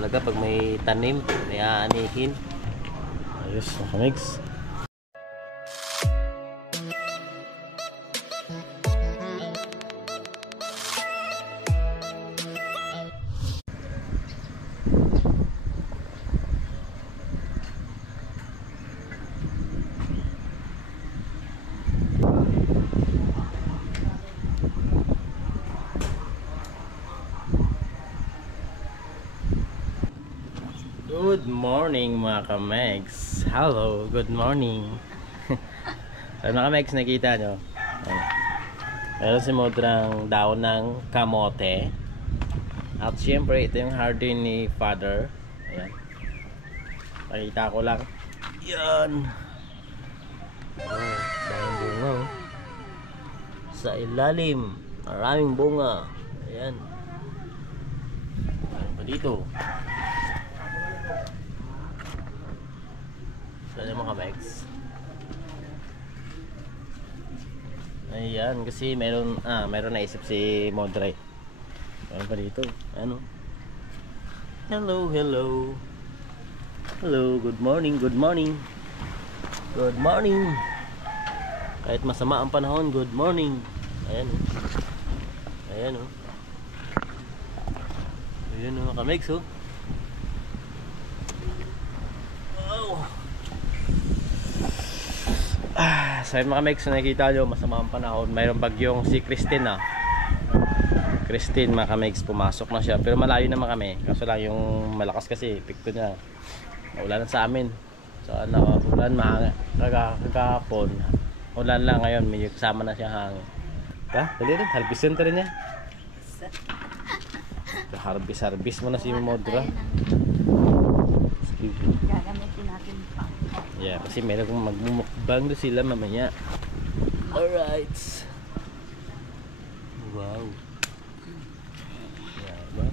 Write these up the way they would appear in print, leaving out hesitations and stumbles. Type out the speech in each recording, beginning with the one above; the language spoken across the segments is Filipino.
Talaga pag may tanim, may aanihin. Ayos, nakamix. Good morning mga kamegs. Hello, good morning. So mga kamegs, nakita nyo meron si Modrang daon ng kamote. At syempre ito yung hardin ni Father. Ayan, nakita ko lang. Yan. Daming bunga sa ilalim, maraming bunga. Ayan. Ano pa dito? Ano mga kamegs? Ayan, kasi meron naisip si Modray. Ano pa dito? Ano? Hello, hello. Hello, good morning, good morning. Good morning. Kahit masama ang panahon, good morning. Ayan oh. Ayan oh. Ayan oh mga kamegs oh. Wow. So mga kamegs, nakikita nyo masama ang panahon. Mayroong bagyong si Christine Christine mga kamegs, pumasok na siya. Pero malayo naman kami. Kaso lang yung malakas kasi epekto niya. Ulan sa amin. So ano, ulan kagahapon. Ulan lang ngayon, may kasama na siya hangin. Dali rin, harvestin rin niya. Harvest mo na si Modra. Gagamitin natin pa. Yeah, kasi meron kong magmumukbang doon sila mamaya. Alright. Wow. Yeah, ba?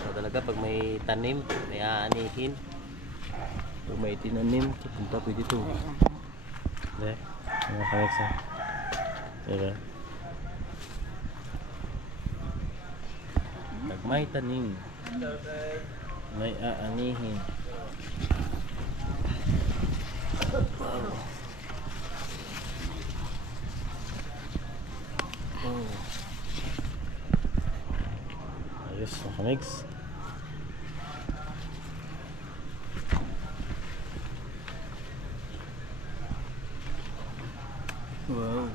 So talaga pag may tanim, may aanihin. Pag may tinanim, punta pwede ito. Okay. Mga kamegs ha. Diba? Pag may tanim, may aanihin. Wow. Oh. Ayos mga kamegs. Wow.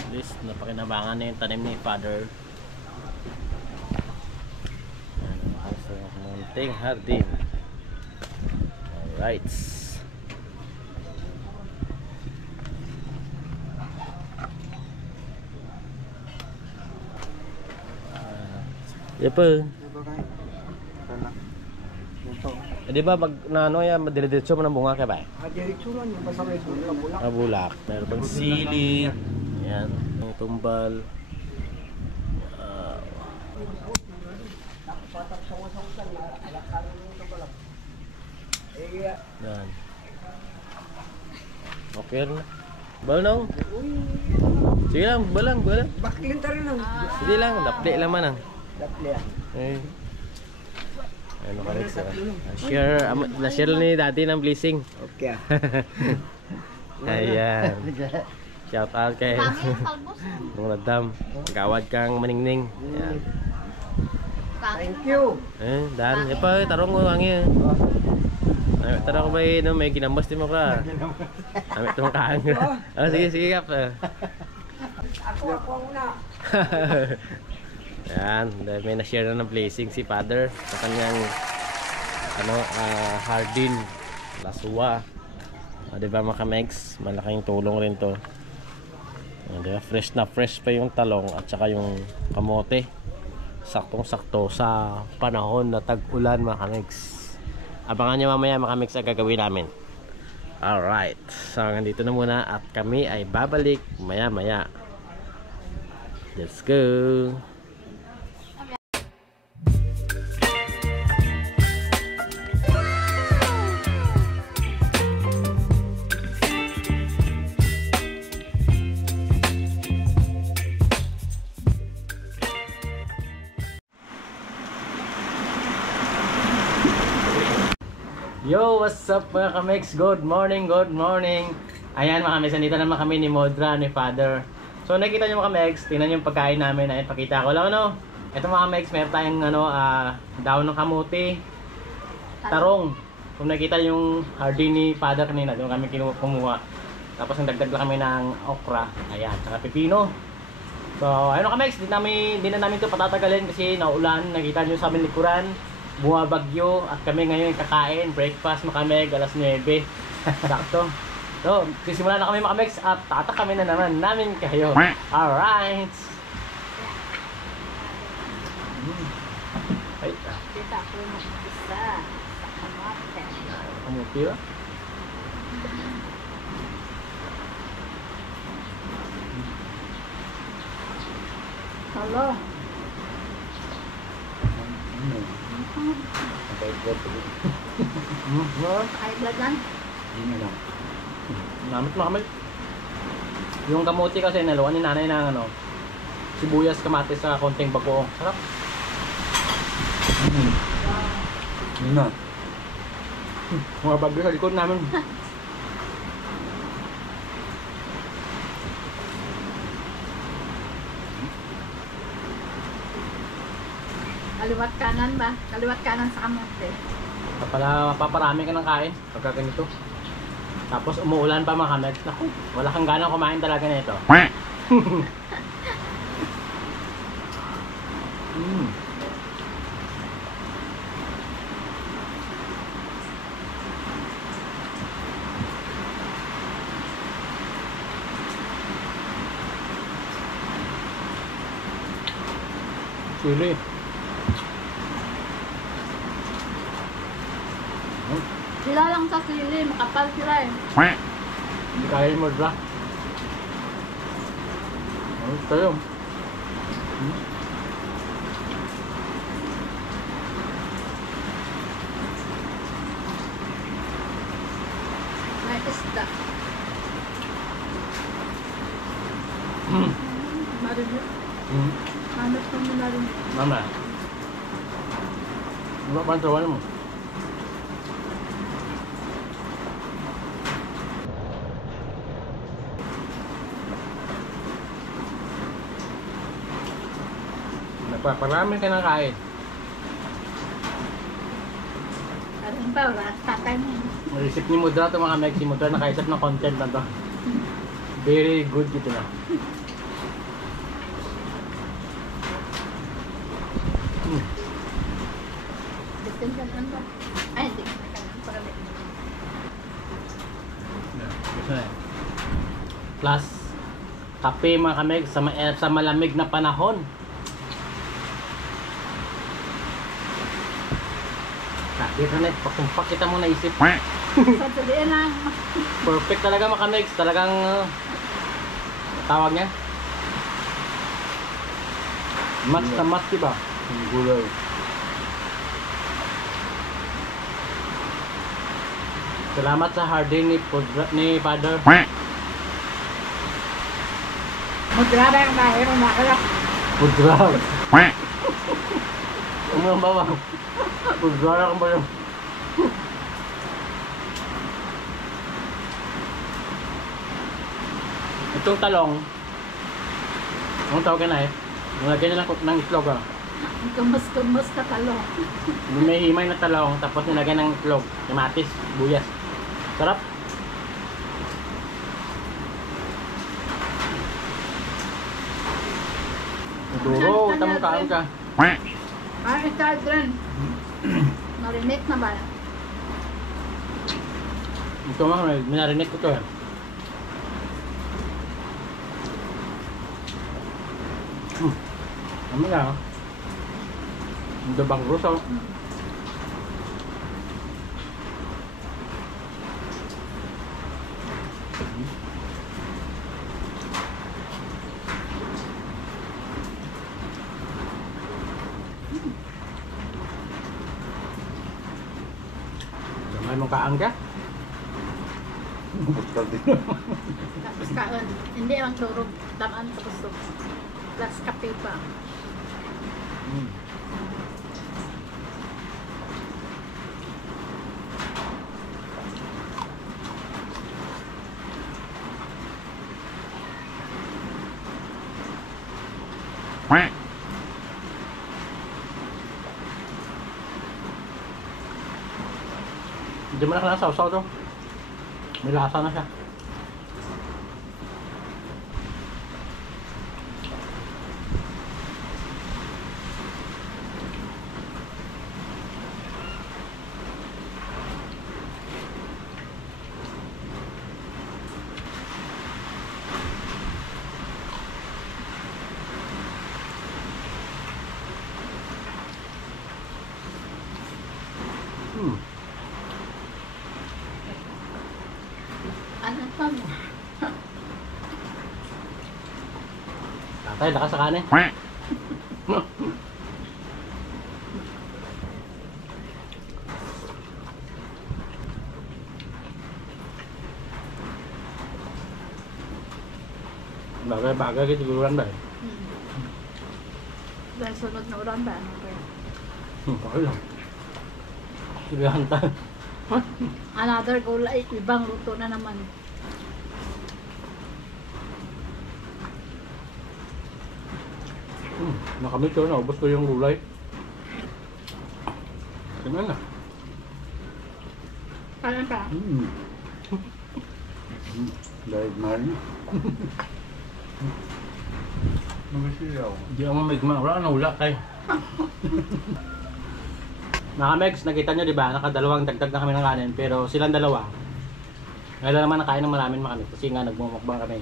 At least napakinabangan na yung tanim ni Father. Munting hardin. Alright. Yapa. Di ba mag nano ya dire-diretso mo ng bunga kay ba? Diretso lang yung basta may bulak. Bulak. Meron bang sili? Yan, yung tumbal. Yan. Okay na. Balong. Sige lang, balang. Baklin ta rin lang. Sige lang, dapli lang man ang. Dapli ah. Eh. Ano ka rin sa na-share ni dati ng blessing. Okay. Ayan. Shout out kay Nung Nadam. Gawad kang maningning. Ayan. Thank you. Dan, pa tarong ko angin. Tarong ko may no may ginambas din mo ka. Amit tong kaang. Sige kap. Ako una. Yan, dahil may na-share na ng blessing si Father sa kanyang hardin, laswa. Diba mga kamegs, malaking tulong rin to. Diba, fresh na fresh pa yung talong at saka yung kamote. Saktong-sakto sa panahon na tag-ulan mga kamegs. Abangan nyo mamaya mga kamegs ang gagawin namin. Alright, so nandito na muna at kami ay babalik maya-maya. Let's go! Yo, what's up mga kamex? Good morning, good morning. Ayan mga kamex, nandito naman kami ni Modra, ni Father. So nakita nyo mga kamex, tingnan nyo yung pagkain namin. Ayan, pakita ko lang ano. Ito mga kamex, meron tayong daon ng kamuti, tarong. Kung nakita yung hardin ni Father kanina, doon kami kumuha. Tapos nagdagdag lang kami ng okra. Ayan, saka pipino. So ayun mga kamex, di na namin ito patatagalin kasi naulan. Nakita nyo sa aming likuran, bumabagyo at kami ngayon kakain, breakfast makameg, alas 9. Sakto. So, sisimula na kami mga kamex at tatakami na naman namin kayo. Alright! Ay, Dito ako mag-isa sa kamote. kamuti ba? Hello. High blood lang. Namit mga kamex. Yung kamuti kasi naluan ni nanay ng sibuyas, kamatis, sa konting bagoong. Sarap. Na. Mga bagyo sa likod namin. Kaliwat kanan ba? Kaliwat kanan sa kamote. Mapaparami ka ng kain pagka ganito. Tapos umuulan pa mga kamex. Naku, wala kang ganang kumain talaga nito. Sili. Sila lang sa sili, makapal sila eh. Hindi kaya yung Modra. Ano tayo? May isda. Marinig. Hanap kami marinig. Mama. Ano ba ang tawanan mo? Nagpaparami ka ng kain. Karin ba? Wala tatay mo. Naisip ni Modra ito mga kamex. Si Modra nakaisip ng content na to. Very good dito na. Bitin ka lang ba? Ay, hindi. Parami. Gusto na. Plus, kape mga kamex sa malamig na panahon. Dito na, pagtumpak kita mo naisip. Sasabihin lang. Perfect talaga mga kamex. Talagang tawag niya. Match na match, diba? Ang gulay. Salamat sa hardin ni Father. Maggraba yung kahiro makalak. Pudra. Umang bawang. Pudra kang ba yun? Itong talong. Anong tawag na eh? Nilagyan nila ng itlog ah. Kumus-kumus na talong. May himay na talong, tapos nilagyan ng itlog, kamatis, buyas. Sarap. Duro, tamang kaon ka. Ay, children. Marinig na ba? Ito mga minarinig ko to eh. Ano na? Ang dabang ruso. May mong kaang ka? Tapos kaon. Hindi ang turog. Tamaan tapos plus kape pa. Hindi mo na kailangan sausaw to. May lasa na siya. Ano pa mo? Tatay, lakas sa kanin. Bagay-bagay kita duluan ba? Dahil sunod na ulan ba? Ano kaya? Okay lang. Silihan tayo. Another gulay, ibang luto na naman. Nakamit ko, naubos ko yung gulay. Tingnan na. Kaya ka? Dahil mahal niya. Magasiyaw. Hindi ako mamigma. Wala na wala tayo. Naka-Megs, nakita nyo diba? Nakadalawang dagdag na kami ng kanin. Pero silang dalawa. Ngayon naman nakain ng maraming makamit. Kasi nga nagmumukbang kami.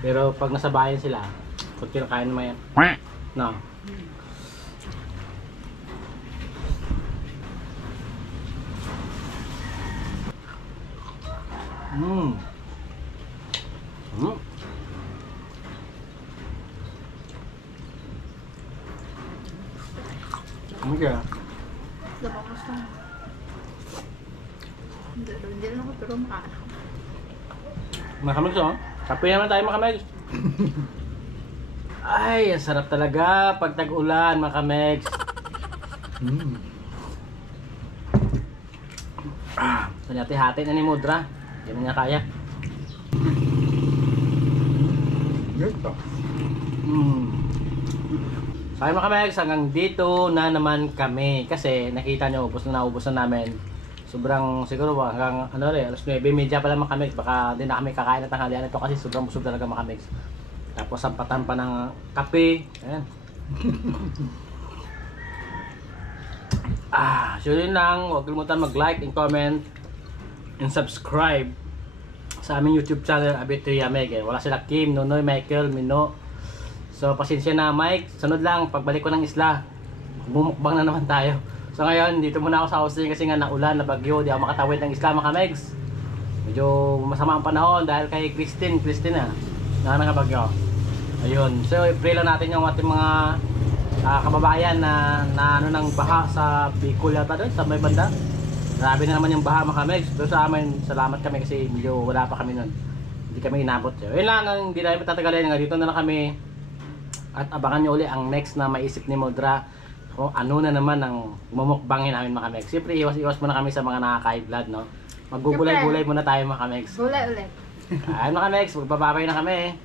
Pero pag nasa bayan sila, kung kinakain naman yan. No. Ano kaya? Labangos na. Hindi rin ako pero makain ako. Makamegs oh. Kape naman tayo makamegs. Ay, ang sarap talaga pag tag-ulan makamegs. So hati-hati na ni Mudra. Hindi na niya kaya. Ganito. Kaya mga kamegs, hanggang dito na naman kami. Kasi nakita nyo, ubos na naubos na namin. Sobrang siguro hanggang ano rin, alas 9:30 pa lang mga kamegs. Baka din na kami kakain at tanghalian ito kasi sobrang busog talaga mga kamegs. Tapos sampatan pa ng kape. Ayan. So yun lang. Huwag kalimutan mag-like and comment and subscribe sa aming YouTube channel, Abitria Meg. Wala sila Kim, Nonoy, Michael, Mino. So pasensya na Mike, sunod lang pagbalik ko ng isla. Bumukbang na naman tayo. So ngayon, dito muna ako sa Austin kasi nga naulan, na bagyo, di ako makatawid ng isla mga Megs. Medyo masama ang panahon dahil kay Christine na bagyo. Ayun, so i-pray lang natin yung ating mga kababayan na ano ng baha sa Bicol yata doon, sa may banda. Grabe na naman yung baha mga Megs. Doon sa amin, salamat kami kasi medyo wala pa kami nun. Hindi kami inabot. So, yun lang, hindi namin patatagalin nga dito na lang kami. At abangan nyo uli ang next na maisip ni Mudra kung ano na naman ang mumukbangin namin mga Megs. Siyempre iwas muna kami sa mga nakaka-high blood, no? Maggugulay-gulay muna tayo mga Megs. Gulay ulit. Ayun mga Megs, magbababay na kami.